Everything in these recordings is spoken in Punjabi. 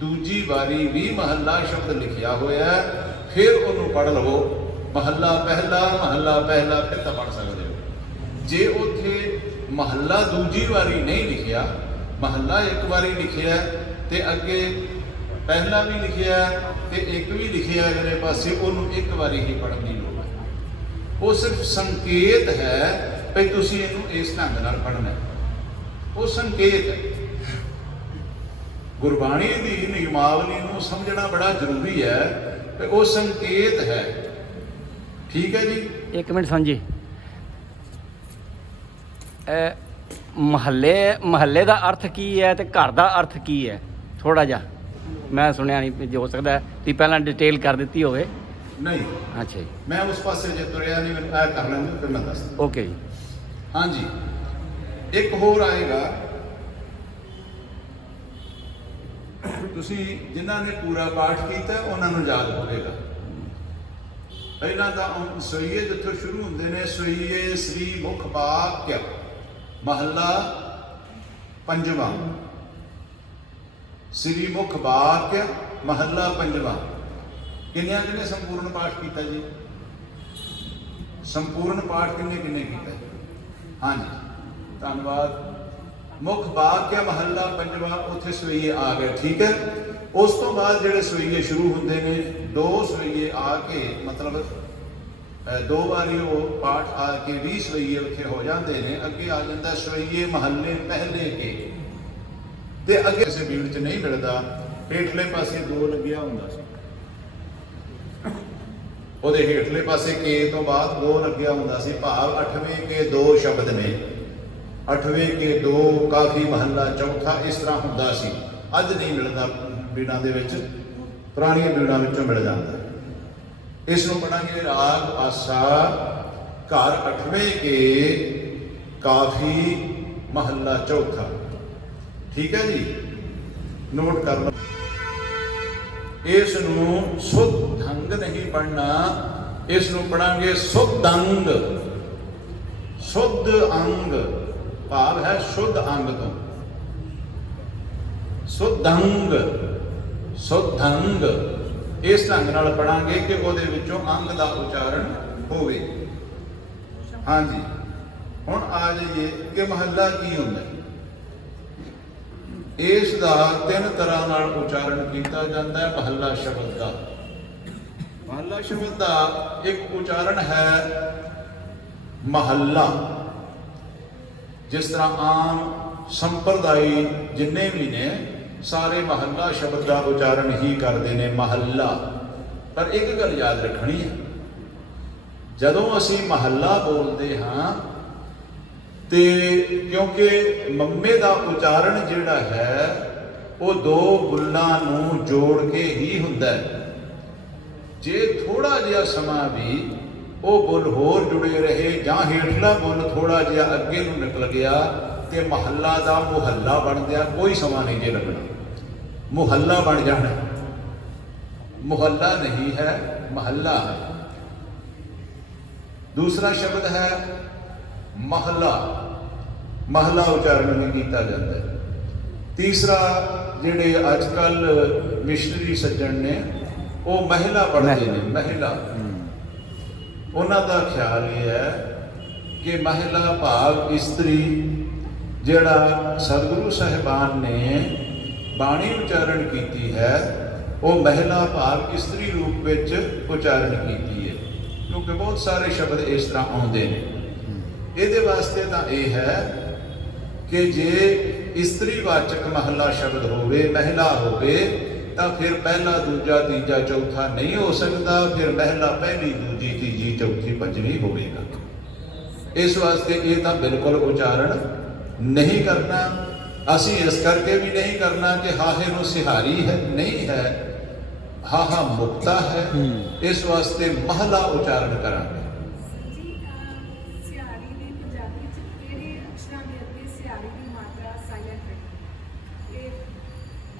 ਦੂਜੀ ਵਾਰੀ ਵੀ ਮਹੱਲਾ ਸ਼ਬਦ ਲਿਖਿਆ ਹੋਇਆ ਫਿਰ ਉਹਨੂੰ ਪੜ੍ਹ ਲਵੋ। ਮਹੱਲਾ ਪਹਿਲਾ ਮਹੱਲਾ ਪਹਿਲਾ, ਫਿਰ ਤਾਂ ਪੜ੍ਹ ਸਕਦੇ ਹੋ। ਜੇ ਉੱਥੇ ਮਹੱਲਾ ਦੂਜੀ ਵਾਰੀ ਨਹੀਂ ਲਿਖਿਆ, ਮਹੱਲਾ ਇੱਕ ਵਾਰੀ ਲਿਖਿਆ ਹੈ ਤੇ ਅੱਗੇ ਪਹਿਲਾ ਵੀ ਲਿਖਿਆ ਹੈ ਤੇ ਇੱਕ ਵੀ ਲਿਖਿਆ ਅਗਲੇ ਪਾਸੇ ਉਹਨੂੰ ਇੱਕ ਵਾਰੀ ਹੀ ਪੜ੍ਹਨ ਦੀ ਲੋੜ ਹੈ। ਉਹ ਸਿਰਫ ਸੰਕੇਤ ਹੈ ਕਿ ਤੁਸੀਂ ਇਹਨੂੰ ਇਸ ਢੰਗ ਨਾਲ ਪੜ੍ਹਨਾ ਹੈ। ਉਹ ਸੰਕੇਤ ਹੈ। ਗੁਰਬਾਣੀ ਦੀ ਨਿਯਮਾਵਲੀ ਨੂੰ ਸਮਝਣਾ ਬੜਾ ਜ਼ਰੂਰੀ ਹੈ ਕਿ ਉਹ ਸੰਕੇਤ ਹੈ। ਠੀਕ ਹੈ ਜੀ? ਇੱਕ ਮਿੰਟ ਸਮਝੀ ਮਹੱਲੇ ਮਹੱਲੇ ਦਾ ਅਰਥ ਕੀ ਹੈ ਤੇ ਘਰ ਦਾ ਅਰਥ ਕੀ ਹੈ? ਥੋੜਾ ਜਿਹਾ। ਮੈਂ ਸੁਣਿਆ ਨਹੀਂ ਜੇ ਹੋ ਸਕਦਾ ਤੁਸੀਂ ਪਹਿਲਾਂ ਡਿਟੇਲ ਕਰ ਦਿੱਤੀ ਹੋਵੇ। ਨਹੀਂ। ਅੱਛਾ ਜੀ। ਮੈਂ ਉਸ ਪਾਸੇ ਜੇ ਤੁਰਿਆ ਨਹੀਂ ਮੈਨੂੰ ਕਰ ਲੈਂਦੇ ਫਿਰ ਮੈਂ ਦੱਸਦਾ। ਓਕੇ ਜੀ। ਹਾਂਜੀ। ਇੱਕ ਹੋਰ ਆਏਗਾ। ਤੁਸੀਂ ਜਿਨ੍ਹਾਂ ਨੇ ਪੂਰਾ ਪਾਠ ਕੀਤਾ, ਉਹਨਾਂ ਨੂੰ ਯਾਦ ਹੋਵੇਗਾ। ਪਹਿਲਾਂ ਤਾਂ ਉਹ ਸੋਈਏ ਜਿੱਥੋਂ ਸ਼ੁਰੂ ਹੁੰਦੇ ਨੇ, ਸੋਈਏ ਸ੍ਰੀ ਮੁਖ ਵਾਕਿਆ ਮਹੱਲਾ ਪੰਜਵਾਂ। ਸ੍ਰੀ ਮੁਖ ਵਾਕਿਆ ਮਹੱਲਾ ਪੰਜਵਾਂ। ਕਿੰਨਿਆਂ ਕਿੰਨੇ ਸੰਪੂਰਨ ਪਾਠ ਕੀਤਾ ਜੀ? ਸੰਪੂਰਨ ਪਾਠ ਕਿੰਨੇ ਕਿੰਨੇ ਕੀਤਾ ਹਾਂਜੀ। ਧੰਨਵਾਦ। ਮੁੱਖ ਵਾਕਿਆ ਮਹੱਲਾ ਪੰਜਵਾਂ ਉੱਥੇ ਸਵਈਏ ਆ ਗਏ, ਠੀਕ ਹੈ? ਉਸ ਤੋਂ ਬਾਅਦ ਜਿਹੜੇ ਸਵਈਏ ਸ਼ੁਰੂ ਹੁੰਦੇ ਨੇ, ਦੋ ਸਵਈਏ ਆ ਕੇ ਮਤਲਬ ਦੋ ਵਾਰੀ ਉਹ ਪਾਠ ਆ ਕੇ 20 ਸਵਈਏ ਉੱਥੇ ਹੋ ਜਾਂਦੇ ਨੇ, ਅੱਗੇ ਆ ਜਾਂਦਾ ਸਵਈਏ ਮਹੱਲੇ ਪਹਿਲੇ ਕੇ। ਤੇ ਅੱਗੇ ਕਿਸੇ ਬੀੜ ਚ ਨਹੀਂ ਮਿਲਦਾ, ਹੇਠਲੇ ਪਾਸੇ ਦੋ ਲੱਗਿਆ ਹੁੰਦਾ ਸੀ। ਉਹਦੇ ਹੇਠਲੇ ਪਾਸੇ ਕੇ ਤੋਂ ਬਾਅਦ ਦੋ ਲੱਗਿਆ ਹੁੰਦਾ ਸੀ, ਭਾਵ ਅੱਠਵੇਂ ਕੇ ਦੋ ਸ਼ਬਦ ਨੇ। ਅੱਠਵੇਂ ਕੇ ਦੋ ਕਾਫੀ ਮਹੱਲਾ ਚੌਥਾ ਇਸ ਤਰ੍ਹਾਂ ਹੁੰਦਾ ਸੀ। ਅੱਜ ਨਹੀਂ ਮਿਲਦਾ ਪੀੜਾਂ ਦੇ ਵਿੱਚ, ਪੁਰਾਣੀਆਂ ਪੀੜਾਂ ਵਿੱਚੋਂ ਮਿਲ ਜਾਂਦਾ ਹੈ। ਇਸ ਨੂੰ ਪੜਾਂਗੇ ਰਾਗ, ਆਸਾ, ਘਰ ਅੱਠਵੇਂ ਕੇ ਕਾਫੀ ਮਹੱਲਾ ਚੌਥਾ। ਠੀਕ ਹੈ ਜੀ? ਨੋਟ ਕਰ ਲਓ। ਇਸ ਨੂੰ ਸੁਧ ਢੰਗ ਨਹੀਂ ਪੜਨਾ ਇਸ ਨੂੰ ਪੜਾਂਗੇ ਸੁਧ ਅੰਗ। ਸੁਧ ਅੰਗ। ਭਾਵ ਹੈ ਸ਼ੁੱਧ ਅੰਗ ਤੋਂ। ਸੁਧੰਗ ਸੁਧੰਗ ਇਸ ਢੰਗ ਨਾਲ ਪੜਾਂਗੇ ਕਿ ਉਹਦੇ ਵਿੱਚੋਂ ਅੰਗ ਦਾ ਉਚਾਰਨ ਹੋਵੇ। ਹਾਂਜੀ। ਹੁਣ ਆ ਜਾਈਏ ਕਿ ਮਹੱਲਾ ਕੀ ਹੁੰਦਾ ਹੈ। ਇਸ ਦਾ ਤਿੰਨ ਤਰ੍ਹਾਂ ਨਾਲ ਉਚਾਰਨ ਕੀਤਾ ਜਾਂਦਾ ਹੈ, ਮਹੱਲਾ ਸ਼ਬਦ ਦਾ। ਮਹੱਲਾ ਸ਼ਬਦ ਦਾ ਇੱਕ ਉਚਾਰਨ ਹੈ ਮਹੱਲਾ। ਜਿਸ ਤਰ੍ਹਾਂ ਆਮ ਸੰਪਰਦਾਇ ਜਿੰਨੇ ਵੀ ਨੇ, ਸਾਰੇ ਮਹੱਲਾ ਸ਼ਬਦ ਦਾ ਉਚਾਰਨ ਹੀ ਕਰਦੇ ਨੇ ਮਹੱਲਾ। ਪਰ ਇੱਕ ਗੱਲ ਯਾਦ ਰੱਖਣੀ ਹੈ, ਜਦੋਂ ਅਸੀਂ ਮਹੱਲਾ ਬੋਲਦੇ ਹਾਂ, ਤੇ ਕਿਉਂਕਿ ਮੰਮੇ ਦਾ ਉਚਾਰਨ ਜਿਹੜਾ ਹੈ, ਉਹ ਦੋ ਬੁੱਲਾਂ ਨੂੰ ਜੋੜ ਕੇ ਹੀ ਹੁੰਦਾ ਹੈ। ਜੇ ਥੋੜਾ ਜਿਹਾ ਸਮਾਂ ਵੀ ਉਹ ਬੁੱਲ ਹੋਰ ਜੁੜੇ ਰਹੇ ਜਾਂ ਹੇਠਲਾ ਬੁੱਲ ਥੋੜਾ ਜਿਹਾ ਅੱਗੇ ਨੂੰ ਨਿਕਲ ਗਿਆ ਤੇ ਮਹੱਲਾ ਦਾ ਮੁਹੱਲਾ ਬਣ ਗਿਆ ਕੋਈ ਸਮਾਂ ਨਹੀਂ ਜੇ ਲੱਗਣਾ। ਮੁਹੱਲਾ ਬਣ ਜਾਣਾ। ਮੁਹੱਲਾ ਨਹੀਂ ਹੈ ਮਹੱਲਾ ਹੈ। ਦੂਸਰਾ ਸ਼ਬਦ ਹੈ ਮਹਲਾ। ਮਹਲਾ ਉਚਾਰਨ ਵੀ ਕੀਤਾ ਜਾਂਦਾ ਤੀਸਰਾ ਜਿਹੜੇ ਅੱਜ ਕੱਲ ਮਿਸ਼ਨਰੀ ਸੱਜਣ ਨੇ ਉਹ ਮਹਿਲਾ ਪੜ੍ਹਦੇ ਨੇ ਮਹਿਲਾ। ਉਹਨਾਂ ਦਾ ਖਿਆਲ ਇਹ ਹੈ ਕਿ ਮਹਿਲਾ ਭਾਵ ਇਸਤਰੀ ਜਿਹੜਾ ਸਤਿਗੁਰੂ ਸਾਹਿਬਾਨ ਨੇ ਬਾਣੀ ਉਚਾਰਨ ਕੀਤੀ ਹੈ, ਉਹ ਮਹਿਲਾ ਭਾਵ ਇਸਤਰੀ ਰੂਪ ਵਿੱਚ ਉਚਾਰਨ ਕੀਤੀ ਹੈ। ਕਿਉਂਕਿ ਬਹੁਤ ਸਾਰੇ ਸ਼ਬਦ ਇਸ ਤਰ੍ਹਾਂ ਆਉਂਦੇ ਨੇ। ਇਹਦੇ ਵਾਸਤੇ ਤਾਂ ਇਹ ਹੈ ਕਿ ਜੇ ਇਸਤਰੀ ਵਾਚਕ ਮਹੱਲਾ ਸ਼ਬਦ ਹੋਵੇ, ਮਹਿਲਾ ਹੋਵੇ, ਤਾਂ ਫਿਰ ਪਹਿਲਾ, ਦੂਜਾ, ਤੀਜਾ, ਚੌਥਾ ਨਹੀਂ ਹੋ ਸਕਦਾ। ਫਿਰ ਮਹਿਲਾ ਪਹਿਲੀ, ਦੂਜੀ ਪੰਜਵੀਂ ਹੋਵੇਗਾ। ਇਸ ਵਾਸਤੇ ਇਹ ਤਾਂ ਬਿਲਕੁਲ ਉਚਾਰਨ ਨਹੀਂ ਕਰਨਾ। ਅਸੀਂ ਇਸ ਕਰਕੇ ਵੀ ਨਹੀਂ ਕਰਨਾ ਕਿ ਹਾਹੇ ਨੂੰ ਸਿਹਾਰੀ ਹੈ ਨਹੀਂ ਹੈ। ਹਾਹਾ ਮੁਕਤਾ ਹੈ। ਇਸ ਵਾਸਤੇ ਮਹਲਾ ਉਚਾਰਨ ਕਰਾਂਗੇ। ਜੀ ਅਹ, ਸਿਆਰੀ ਦੀ ਪੰਜਾਬੀ ਚ ਕਿਹੜੇ ਅਕਸ਼ਰਾਂ ਦੇ ਅੱਗੇ ਸਿਆਰੀ ਦੀ ਮਾਤਰਾ ਸਾਇਲੈਂਟ ਹੈ? ਇਹ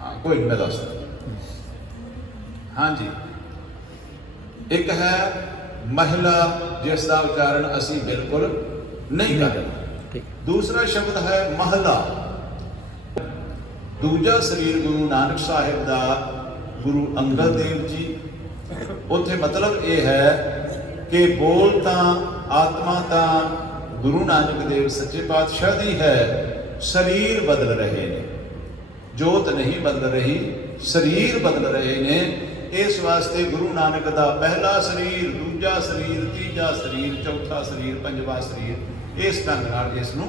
ਹਾਂ ਕੋਈ ਨਹੀਂ ਮੈਂ ਦੱਸਦਾ। ਹਾਂਜੀ। ਇੱਕ ਹੈ ਮਹਿਲਾ ਜਿਸ ਦਾ ਉਚਾਰਨ ਅਸੀਂ ਬਿਲਕੁਲ ਨਹੀਂ ਕਰਦੇ ਦੂਸਰਾ ਸ਼ਬਦ ਹੈ ਮਹਲਾ। ਦੂਜਾ ਸਰੀਰ ਗੁਰੂ ਨਾਨਕ ਸਾਹਿਬ ਦਾ ਗੁਰੂ ਅੰਗਦ ਦੇਵ ਜੀ। ਉੱਥੇ ਮਤਲਬ ਇਹ ਹੈ ਕਿ ਬੋਲ ਤਾਂ ਆਤਮਾ ਤਾਂ ਗੁਰੂ ਨਾਨਕ ਦੇਵ ਸੱਚੇ ਪਾਤਸ਼ਾਹ ਦੀ ਹੈ ਸਰੀਰ ਬਦਲ ਰਹੇ ਨੇ। ਜੋਤ ਨਹੀਂ ਬਦਲ ਰਹੀ ਸਰੀਰ ਬਦਲ ਰਹੇ ਨੇ। ਇਸ ਵਾਸਤੇ ਗੁਰੂ ਨਾਨਕ ਦਾ ਪਹਿਲਾ ਸਰੀਰ, ਦੂਜਾ ਸਰੀਰ, ਤੀਜਾ ਸਰੀਰ, ਚੌਥਾ ਸਰੀਰ, ਪੰਜਵਾਂ ਸਰੀਰ, ਇਸ ਢੰਗ ਨਾਲ ਇਸ ਨੂੰ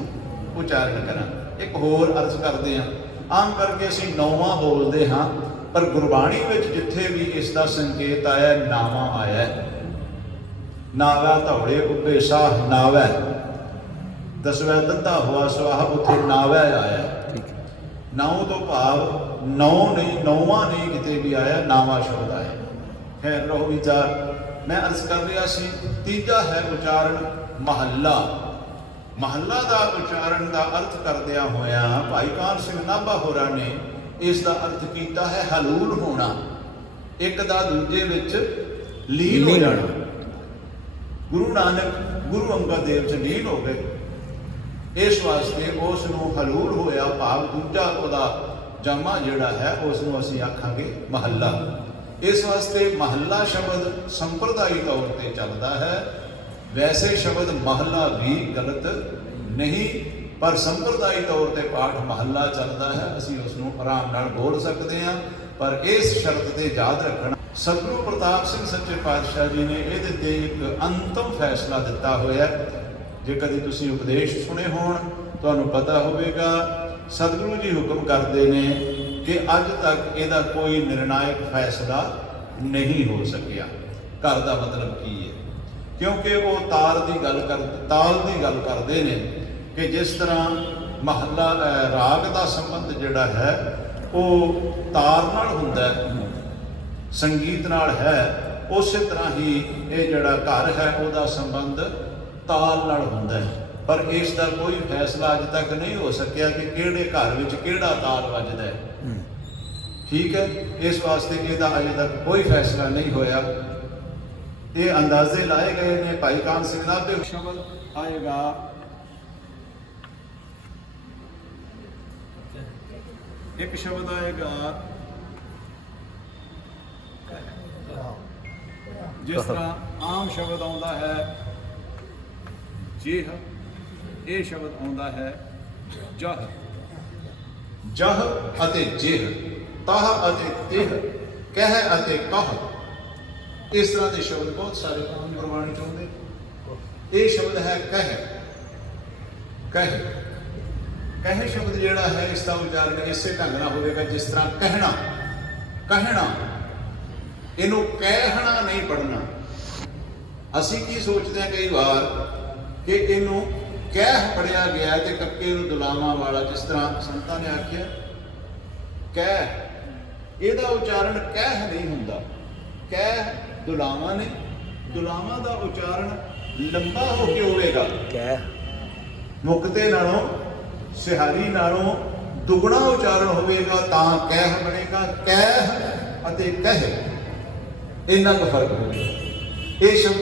ਉਚਾਰਨ ਕਰਾਂ ਇੱਕ ਹੋਰ ਅਰਜ਼ ਕਰਦੇ ਹਾਂ। ਆਮ ਕਰਕੇ ਅਸੀਂ ਨੌਵਾਂ ਬੋਲਦੇ ਹਾਂ, ਪਰ ਗੁਰਬਾਣੀ ਵਿੱਚ ਜਿੱਥੇ ਵੀ ਇਸ ਦਾ ਸੰਕੇਤ ਆਇਆ, ਨਾਵਾਂ ਆਇਆ ਹੈ। ਨਾਵਾ ਧੌੜੇ ਉੱਪੇ ਸਾਹ ਨਾਵੈ, ਦਸਵੇਂ ਦੱਦਾ ਹੋਆ ਸਵਾਹ ਉੱਥੇ ਨਾਵੈ ਆਇਆ ਠੀਕ ਹੈ ਨਾਉ ਤੋਂ ਭਾਵ ਨੌ ਨਹੀਂ ਨੌਵਾਂ ਨਹੀਂ ਕਿਤੇ ਵੀ ਆਇਆ ਨਾਵਾ ਸ਼ਬਦ ਆਇਆ ਖੈਰ ਰਹੋ ਵਿਚਾਰ ਮੈਂ ਅਰਜ਼ ਕਰ ਰਿਹਾ ਸੀ ਤੀਜਾ ਹੈ ਉਚਾਰਨ ਮਹੱਲਾ। ਮਹੱਲਾ ਦਾ ਉਚਾਰਨ ਦਾ ਅਰਥ ਕਰਦਿਆਂ ਹੋਇਆਂ ਭਾਈ ਕਾਨ ਸਿੰਘ ਨਾਭਾ ਹੋਰਾਂ ਨੇ ਇਸ ਦਾ ਅਰਥ ਕੀਤਾ ਹੈ ਹਲੂਲ ਹੋਣਾ। ਇੱਕ ਦਾ ਦੂਜੇ ਵਿੱਚ ਲੀਨ ਹੋ ਜਾਣਾ। ਗੁਰੂ ਨਾਨਕ ਗੁਰੂ ਅੰਗਦ ਦੇਵ ਚ ਲੀਨ ਹੋ ਗਏ। ਇਸ ਵਾਸਤੇ ਉਸ ਨੂੰ ਹਲੂਲ ਹੋਇਆ ਭਾਵ ਦੂਜਾ ਉਹਦਾ ਜਾਮਾ ਜਿਹੜਾ ਹੈ ਉਸ ਨੂੰ ਅਸੀਂ ਆਖਾਂਗੇ ਮਹੱਲਾ। ਇਸ ਵਾਸਤੇ ਮਹੱਲਾ ਸ਼ਬਦ ਸੰਪਰਦਾਇ ਤੌਰ ਤੇ ਚੱਲਦਾ ਹੈ। ਵੈਸੇ ਸ਼ਬਦ ਮਹੱਲਾ ਵੀ ਗਲਤ ਨਹੀਂ, ਪਰ ਸੰਪਰਦਾਇ ਤੌਰ ਤੇ ਪਾਠ ਮਹੱਲਾ ਚੱਲਦਾ ਹੈ। ਅਸੀਂ ਉਸ ਨੂੰ ਆਰਾਮ ਨਾਲ ਬੋਲ ਸਕਦੇ ਹਾਂ, ਪਰ ਇਸ ਸ਼ਰਤ ਤੇ ਯਾਦ ਰੱਖਣਾ। ਸਤਿਗੁਰੂ ਪ੍ਰਤਾਪ ਸਿੰਘ ਸੱਚੇ ਪਾਤਸ਼ਾਹ ਜੀ ਨੇ ਇਹਦੇ ਤੇ ਇੱਕ ਅੰਤਮ ਫੈਸਲਾ ਦਿੱਤਾ ਹੋਇਆ ਹੈ। ਜੇ ਕਦੇ ਤੁਸੀਂ ਉਪਦੇਸ਼ ਸੁਣੇ ਹੋਣ, ਤੁਹਾਨੂੰ ਪਤਾ ਹੋਵੇਗਾ, ਸਤਿਗੁਰੂ ਜੀ ਹੁਕਮ ਕਰਦੇ ਨੇ ਕਿ ਅੱਜ ਤੱਕ ਇਹਦਾ ਕੋਈ ਨਿਰਣਾਇਕ ਫੈਸਲਾ ਨਹੀਂ ਹੋ ਸਕਿਆ। ਘਰ ਦਾ ਮਤਲਬ ਕੀ ਹੈ? ਕਿਉਂਕਿ ਉਹ ਤਾਲ ਦੀ ਗੱਲ ਕਰ, ਤਾਲ ਦੀ ਗੱਲ ਕਰਦੇ ਨੇ ਕਿ ਜਿਸ ਤਰ੍ਹਾਂ ਮਹੱਲਾ ਰਾਗ ਦਾ ਸੰਬੰਧ ਜਿਹੜਾ ਹੈ, ਉਹ ਤਾਲ ਨਾਲ ਹੁੰਦਾ ਹੈ, ਸੰਗੀਤ ਨਾਲ ਹੈ, ਉਸੇ ਤਰ੍ਹਾਂ ਹੀ ਇਹ ਜਿਹੜਾ ਘਰ ਹੈ, ਉਹਦਾ ਸੰਬੰਧ ਤਾਲ ਨਾਲ ਹੁੰਦਾ ਹੈ। ਪਰ ਇਸ ਦਾ ਕੋਈ ਫੈਸਲਾ ਅਜੇ ਤੱਕ ਨਹੀਂ ਹੋ ਸਕਿਆ ਕਿ ਕਿਹੜੇ ਘਰ ਵਿੱਚ ਕਿਹੜਾ ਤਾਲ ਵੱਜਦਾ ਹੈ। ਠੀਕ ਹੈ? ਇਸ ਵਾਸਤੇ ਇਹਦਾ ਅਜੇ ਤੱਕ ਕੋਈ ਫੈਸਲਾ ਨਹੀਂ ਹੋਇਆ। ਇਹ ਅੰਦਾਜ਼ੇ ਲਾਏ ਗਏ ਨੇ ਭਾਈ ਕਾਨ ਸਿੰਘ ਨਾਭੇ ਸ਼ਬਦ ਆਏਗਾ। ਇੱਕ ਸ਼ਬਦ ਆਏਗਾ। ਜਿਸ ਤਰ੍ਹਾਂ ਆਮ ਸ਼ਬਦ ਆਉਂਦਾ ਹੈ ਜੀਹ, ਇਹ ਸ਼ਬਦ ਆਉਂਦਾ ਹੈ ਜਹ। ਜਹ ਅਤੇ ਜਿਹ, ਤਹ ਅਤੇ ਤਿਹ, ਕਹਿ ਅਤੇ ਕਹ। ਇਸ ਤਰ੍ਹਾਂ ਦੇ ਸ਼ਬਦ ਬਹੁਤ ਸਾਰੇ ਆਮ ਗੁਰਬਾਣੀ ਚ ਇਹ ਸ਼ਬਦ ਹੈ ਕਹਿ। ਕਹਿ। ਕਹਿ ਸ਼ਬਦ ਜਿਹੜਾ ਹੈ, ਇਸ ਦਾ ਉਚਾਰਨ ਇਸੇ ਢੰਗ ਨਾਲ ਹੋਵੇਗਾ, ਜਿਸ ਤਰ੍ਹਾਂ ਕਹਿਣਾ। ਕਹਿਣਾ। ਇਹਨੂੰ ਕਹਿਣਾ ਨਹੀਂ ਪੜਨਾ ਅਸੀਂ ਕੀ ਸੋਚਦੇ ਹਾਂ ਕਈ ਵਾਰ? ਕਿ ਇਹਨੂੰ ਕਹਿ ਪੜਿਆ ਗਿਆ ਤੇ ਕੱਕੇ ਨੂੰ ਦੁਲਾਮਾ ਵਾਲਾ ਜਿਸ ਤਰ੍ਹਾਂ ਸੰਤਾਂ ਨੇ ਆਖਿਆ ਕਹਿ। ਇਹਦਾ ਉਚਾਰਨ ਕਹਿ ਨਹੀਂ ਹੁੰਦਾ। ਕਹਿ ਦੁਲਾਮਾ ਨੇ। ਦੁਲਾਮਾ ਦਾ ਉਚਾਰਨ ਲੰਬਾ ਹੋ ਕੇ ਹੋਵੇਗਾ। ਕਹਿ। ਮੁਕਤੇ ਨਾਲੋਂ ਸਿਹਾਰੀ ਨਾਲੋਂ ਦੁਗਣਾ ਉਚਾਰਨ ਹੋਵੇਗਾ ਤਾਂ ਕਹਿ ਬਣੇਗਾ। ਕਹਿ ਅਤੇ ਕਹਿ ਇੰਨਾ ਕੁ ਫ਼ਰਕ ਹੋਵੇਗਾ। ਇਹ ਸ਼ਬਦ